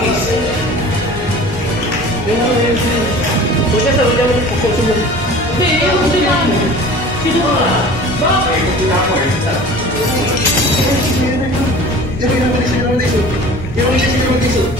Bakis. Huwag siya sa ulit mo pagkakasubok. Hindi, hindi naman. Sino ka? Bakit? Hindi na ako eh. Hindi na ako eh. Hindi na ako eh.